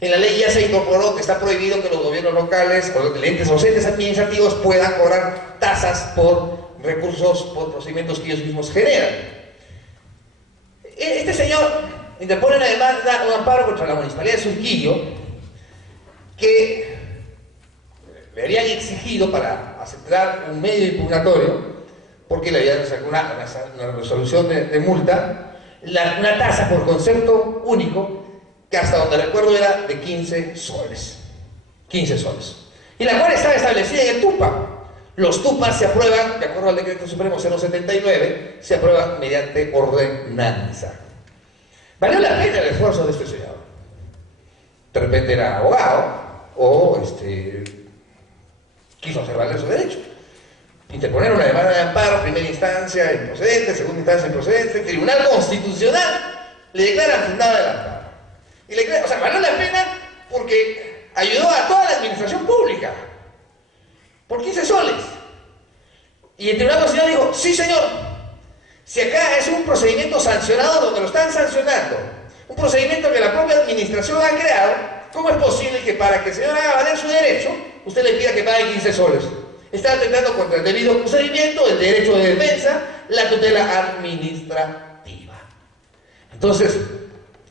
En la ley ya se incorporó que está prohibido que los gobiernos locales o los entes administrativos puedan cobrar tasas por recursos, por procedimientos que ellos mismos generan. Este señor interpone una demanda, un amparo contra la Municipalidad de Surquillo, que le habrían exigido para aceptar un medio impugnatorio, porque le habían sacado una resolución de multa, una tasa por concepto único, que hasta donde recuerdo era de 15 soles. 15 soles. Y la cual estaba establecida en el TUPA. Los TUPAs se aprueban, de acuerdo al Decreto Supremo 079, se aprueban mediante ordenanza. ¿Valió la pena el esfuerzo de este señor? De repente era abogado, o quiso observarle su derecho. Interponer una demanda de amparo, primera instancia improcedente, segunda instancia improcedente, Tribunal Constitucional le declara fundada el amparo. Y o sea, valió la pena porque ayudó a toda la administración pública. Por 15 soles. Y el Tribunal Constitucional dijo, sí señor, si acá es un procedimiento sancionado donde lo están sancionando, un procedimiento que la propia administración ha creado, ¿cómo es posible que para que el señor haga valer su derecho, usted le pida que pague 15 soles? Está atentando contra el debido procedimiento, el derecho de defensa, la tutela administrativa. Entonces,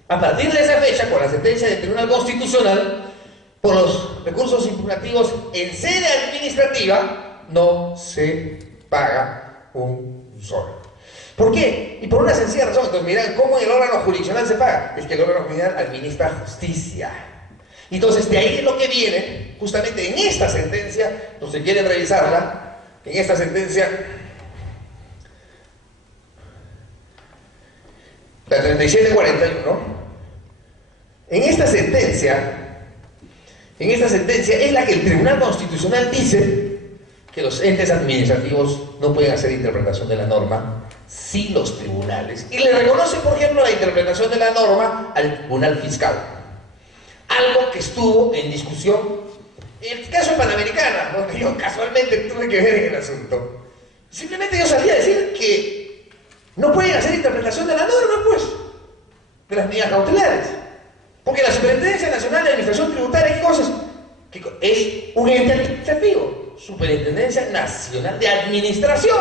a partir de esa fecha, con la sentencia del Tribunal Constitucional, por los recursos impugnativos en sede administrativa, no se paga un sol. ¿Por qué? Y por una sencilla razón. Entonces, miran, ¿cómo en el órgano jurisdiccional se paga? Es que el órgano jurisdiccional administra justicia. Entonces, de ahí es lo que viene, justamente en esta sentencia, entonces quieren revisarla, en esta sentencia, la 3741, en esta sentencia es la que el Tribunal Constitucional dice que los entes administrativos no pueden hacer interpretación de la norma, sí los tribunales, y le reconoce, por ejemplo, la interpretación de la norma al Tribunal Fiscal. Algo que estuvo en discusión en el caso de Panamericana, donde yo casualmente tuve que ver en el asunto. Simplemente yo sabía decir que no pueden hacer interpretación de la norma, pues, de las medidas cautelares. Porque la Superintendencia Nacional de Administración Tributaria, ¿qué cosas? Que es un ente administrativo. Superintendencia Nacional de Administración.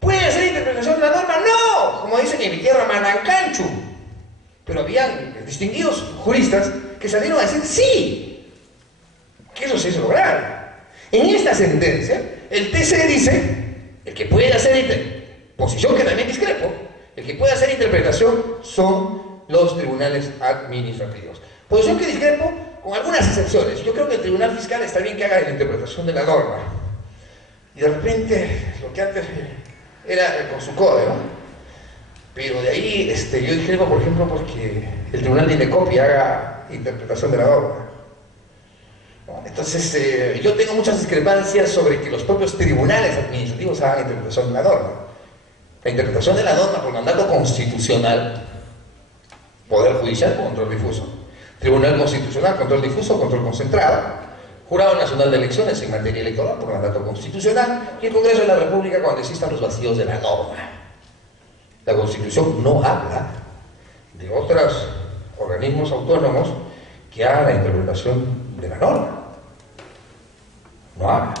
¿Puede hacer interpretación de la norma? No, como dicen en mi tierra, Manancanchu. Pero habían distinguidos juristas que salieron a decir sí, que eso se hizo lograr. En esta sentencia, el TC dice, el que puede hacer, posición que también discrepo, el que puede hacer interpretación son los tribunales administrativos. Posición que discrepo con algunas excepciones. Yo creo que el Tribunal Fiscal está bien que haga la interpretación de la norma. Y de repente, lo que antes era con su código, ¿no? Pero de ahí yo discrepo, por ejemplo, porque el Tribunal de Indecopi haga interpretación de la norma. Entonces, yo tengo muchas discrepancias sobre que los propios tribunales administrativos hagan interpretación de la norma. La interpretación de la norma por mandato constitucional, Poder Judicial, control difuso, Tribunal Constitucional, control difuso, control concentrado, Jurado Nacional de Elecciones en materia electoral por mandato constitucional, y el Congreso de la República cuando existan los vacíos de la norma. La Constitución no habla de otros organismos autónomos que hagan la interpretación de la norma. No habla.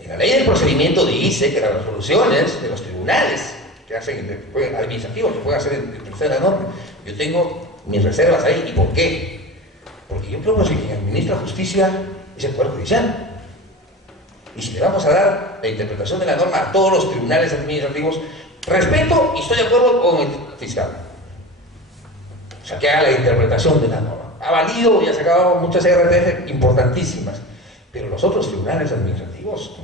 En la ley del procedimiento dice que las resoluciones de los tribunales que hacen administrativos que pueden hacer interpretación de la norma. Yo tengo mis reservas ahí. ¿Y por qué? Porque yo creo que quien administra justicia es el Poder Judicial. Y si le vamos a dar la interpretación de la norma a todos los tribunales administrativos, respeto y estoy de acuerdo con el fiscal. O sea, que haga la interpretación de la norma. Ha valido y ha sacado muchas RTF importantísimas, pero los otros tribunales administrativos,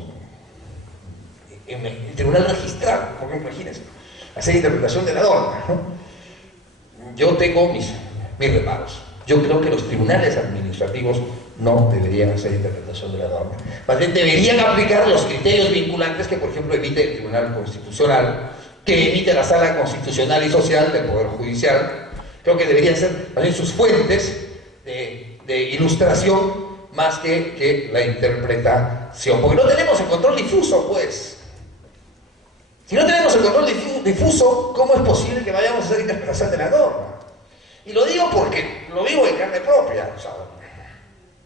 el tribunal magistral, por ejemplo, imagínense, hacer interpretación de la norma, ¿no? Yo tengo mis reparos. Yo creo que los tribunales administrativos no deberían hacer interpretación de la norma. Más bien deberían aplicar los criterios vinculantes que, por ejemplo, emite el Tribunal Constitucional, que emite la Sala Constitucional y Social del Poder Judicial. Creo que deberían ser más bien sus fuentes de ilustración más que la interpretación. Porque no tenemos el control difuso, pues. Si no tenemos el control difuso, ¿cómo es posible que vayamos a hacer interpretación de la norma? Y lo digo porque lo vivo en carne propia. O sea,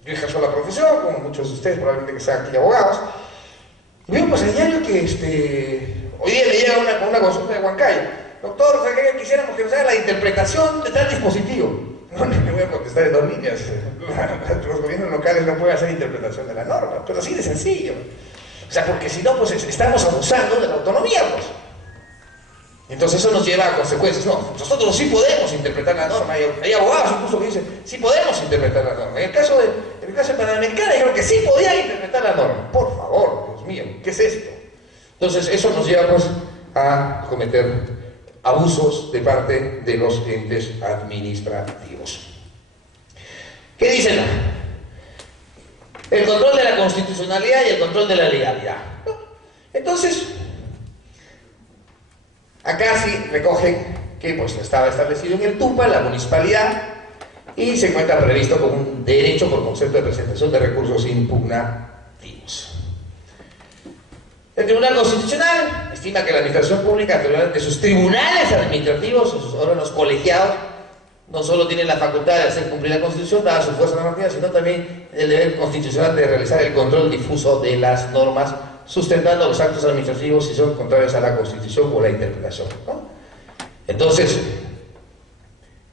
yo ejerzo la profesión, como muchos de ustedes probablemente que sean aquí abogados, y veo pues el diario que hoy día me llega una consulta de Huancayo. Doctor, o sea, quisiéramos que nos haga la interpretación de tal dispositivo. No le voy a contestar en 2 líneas. Los gobiernos locales no pueden hacer interpretación de la norma, pero así de sencillo. O sea, porque si no, pues estamos abusando de la autonomía, pues. Entonces eso nos lleva a consecuencias. No, nosotros sí podemos interpretar la norma. Hay abogados incluso que dicen, sí podemos interpretar la norma. En el caso de Panamericana dijeron que sí podían interpretar la norma. Por favor, Dios mío, ¿qué es esto? Entonces eso nos lleva pues a cometer abusos de parte de los entes administrativos. ¿Qué dicen? El control de la constitucionalidad y el control de la legalidad. Entonces, acá sí recogen que pues estaba establecido en el TUPA, la municipalidad, y se encuentra previsto como un derecho por concepto de presentación de recursos impugnativos. El Tribunal Constitucional estima que la administración pública de sus tribunales administrativos, sus órganos colegiados, no solo tienen la facultad de hacer cumplir la Constitución, dada su fuerza normativa, sino también el deber constitucional de realizar el control difuso de las normas, sustentando los actos administrativos si son contrarios a la Constitución o la interpretación, ¿no? Entonces,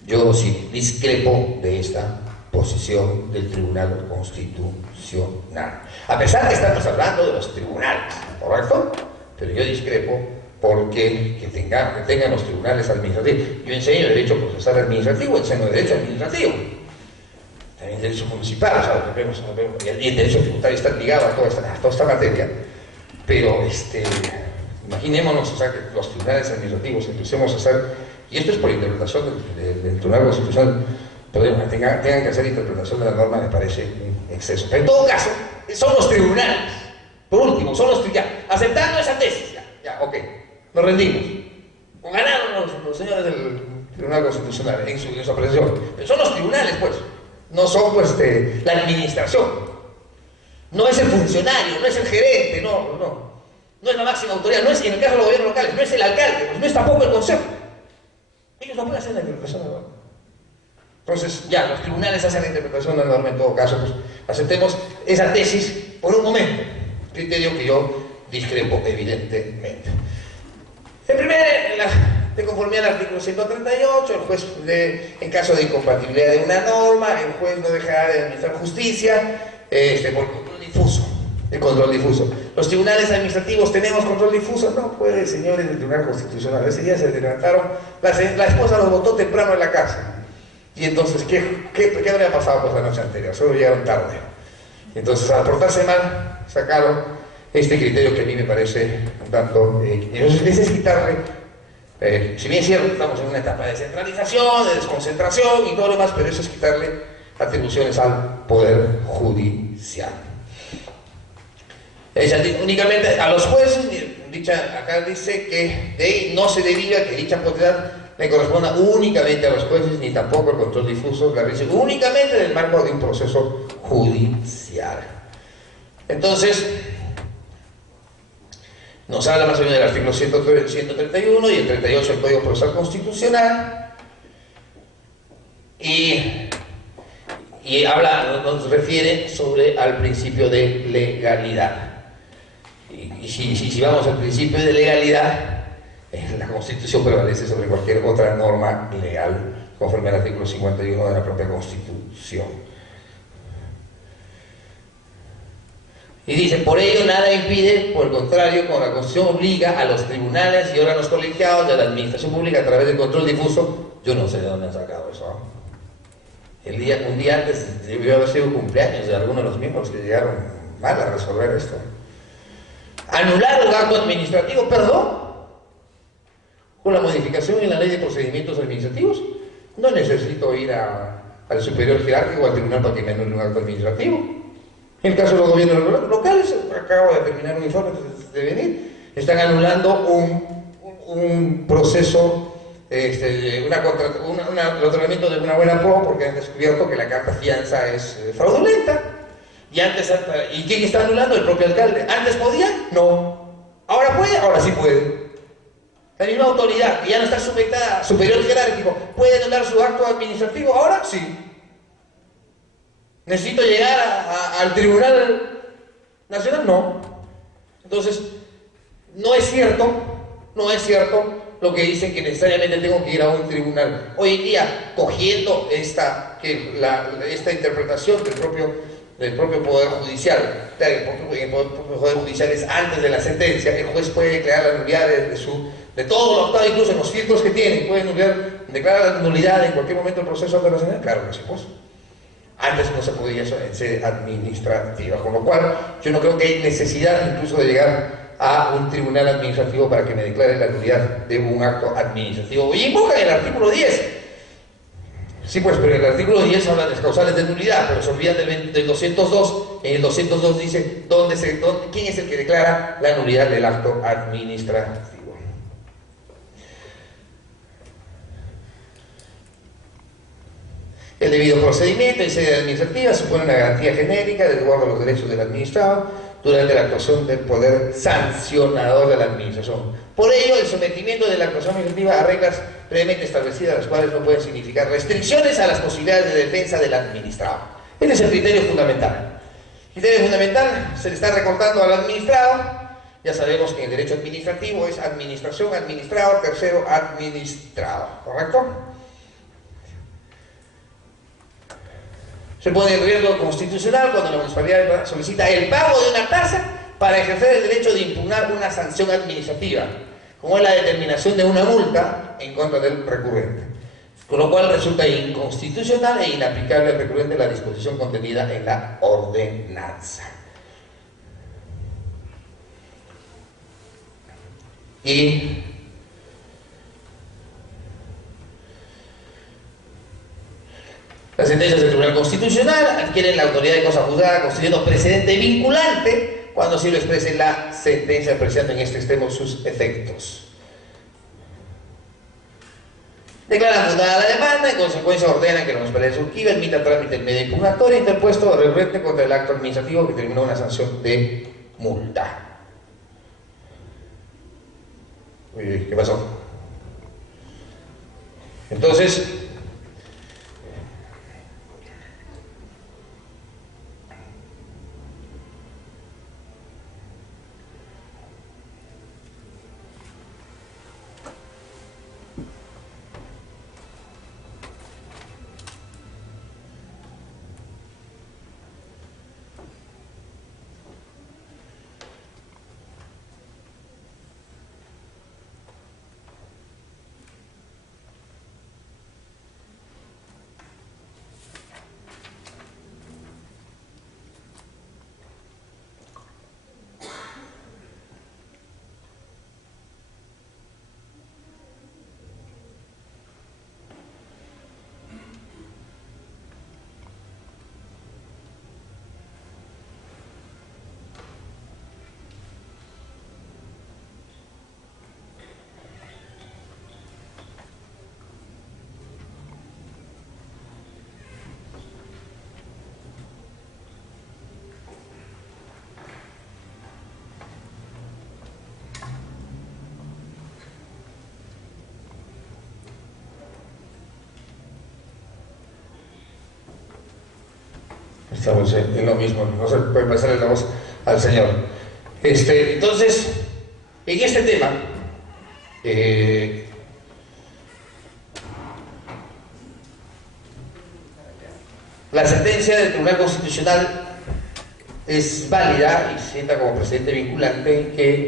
yo sí discrepo de esta posición del Tribunal Constitucional. A pesar que estamos hablando de los tribunales, ¿correcto? Pero yo discrepo porque que tengan los tribunales administrativos. Yo enseño Derecho Procesal Administrativo, enseño Derecho Administrativo, también Derecho Municipal, o sea, y el Derecho Tributario está ligado a toda esta materia. Pero imaginémonos, o sea, que los tribunales administrativos empecemos a hacer, y esto es por interpretación del Tribunal Constitucional, pero tengan que hacer interpretación de la norma, me parece un exceso. Pero en todo caso, son los tribunales, por último, son los tribunales, aceptando esa tesis, ya, ok, nos rendimos, o ganaron los señores del Tribunal Constitucional en su apreciación, pero son los tribunales, pues, no son pues la administración. No es el funcionario, no es el gerente, no es la máxima autoridad, no es, en el caso de los gobiernos locales, no es el alcalde, pues no es tampoco el consejo. Ellos no pueden hacer la interpretación de la norma. Entonces, ya, los tribunales hacen la interpretación de la norma en todo caso, pues aceptemos esa tesis por un momento, criterio que yo discrepo evidentemente. De conformidad al artículo 138, el juez, en caso de incompatibilidad de una norma, el juez no dejará de administrar justicia, por control difuso, el control difuso. Los tribunales administrativos tenemos control difuso, no puede, señores del Tribunal Constitucional. Ese día se levantaron, la esposa los votó temprano en la casa. Y entonces, ¿qué habría pasado pues la noche anterior? Solo llegaron tarde. Entonces, al portarse mal, sacaron este criterio que a mí me parece un tanto... entonces, es quitarle, si bien es cierto, estamos en una etapa de descentralización, de desconcentración y todo lo demás, pero eso es quitarle atribuciones al Poder Judicial. Únicamente a los jueces, acá dice que de ahí no se deriva que dicha potestad le corresponda únicamente a los jueces, ni tampoco el control difuso la realiza únicamente en el marco de un proceso judicial. Entonces, nos habla más o menos del artículo 131 y el 38 del Código Procesal Constitucional, y nos refiere al principio de legalidad. Y si vamos al principio de legalidad, la Constitución prevalece sobre cualquier otra norma legal, conforme al artículo 51 de la propia Constitución. Y dice, por ello nada impide, por el contrario, como la Constitución obliga a los tribunales y órganos colegiados de la administración pública a través del control difuso. Yo no sé de dónde han sacado eso, ¿no? Un día antes debió haber sido cumpleaños de algunos de los miembros que llegaron mal a resolver esto. Anular un acto administrativo, perdón, con la modificación en la ley de procedimientos administrativos. No necesito ir al superior jerárquico o al tribunal para que me anule un acto administrativo. En el caso de los gobiernos locales, acabo de terminar un informe de venir, están anulando un proceso, el otorgamiento de una buena pro porque han descubierto que la carta fianza es fraudulenta. ¿Y quién está anulando? El propio alcalde. ¿Antes podía? No. ¿Ahora puede? Ahora sí puede. La misma autoridad que ya no está sujeta a superior jerárquico, ¿puede anular su acto administrativo? Ahora sí. ¿Necesito llegar al Tribunal Nacional? No. Entonces, no es cierto lo que dicen que necesariamente tengo que ir a un tribunal. Hoy en día, cogiendo esta interpretación del propio Poder Judicial, el Poder Judicial es antes de la sentencia, el juez puede declarar la nulidad de todo lo octavo, incluso en los filtros que tienen, puede declarar la nulidad en cualquier momento del proceso internacional. Claro que sí, pues. Antes no se podía eso en sede administrativa, con lo cual yo no creo que hay necesidad incluso de llegar a un tribunal administrativo para que me declare la nulidad de un acto administrativo. Y invocan el artículo 10. Sí, pues, pero el artículo 10 habla de las causales de nulidad, pero se olvidan del 202. En el 202 dice quién es el que declara la nulidad del acto administrativo. El debido procedimiento en sede administrativa supone una garantía genérica del resguardo de los derechos del administrado durante la actuación del poder sancionador de la administración. Por ello, el sometimiento de la actuación administrativa a reglas previamente establecidas, las cuales no pueden significar restricciones a las posibilidades de defensa del administrado. Este es el criterio fundamental. El criterio fundamental se le está recortando al administrado. Ya sabemos que en el derecho administrativo es administración, administrado, tercero, administrado. ¿Correcto? Se pone en riesgo constitucional cuando la municipalidad solicita el pago de una tasa para ejercer el derecho de impugnar una sanción administrativa, como es la determinación de una multa en contra del recurrente. Con lo cual resulta inconstitucional e inaplicable al recurrente la disposición contenida en la ordenanza. Y las sentencias del Tribunal Constitucional adquieren la autoridad de cosa juzgada, constituyendo precedente vinculante cuando así lo exprese la sentencia, apreciando en este extremo sus efectos. Declaran fundada la demanda, en consecuencia ordenan que la Municipalidad de Surquía emita trámite en medio impugnatorio interpuesto recurrente contra el acto administrativo que terminó una sanción de multa. Uy, ¿qué pasó? Entonces, estamos en lo mismo, no se puede pasarle la voz al Señor. Entonces, en este tema, la sentencia del Tribunal Constitucional es válida y se sienta como precedente vinculante que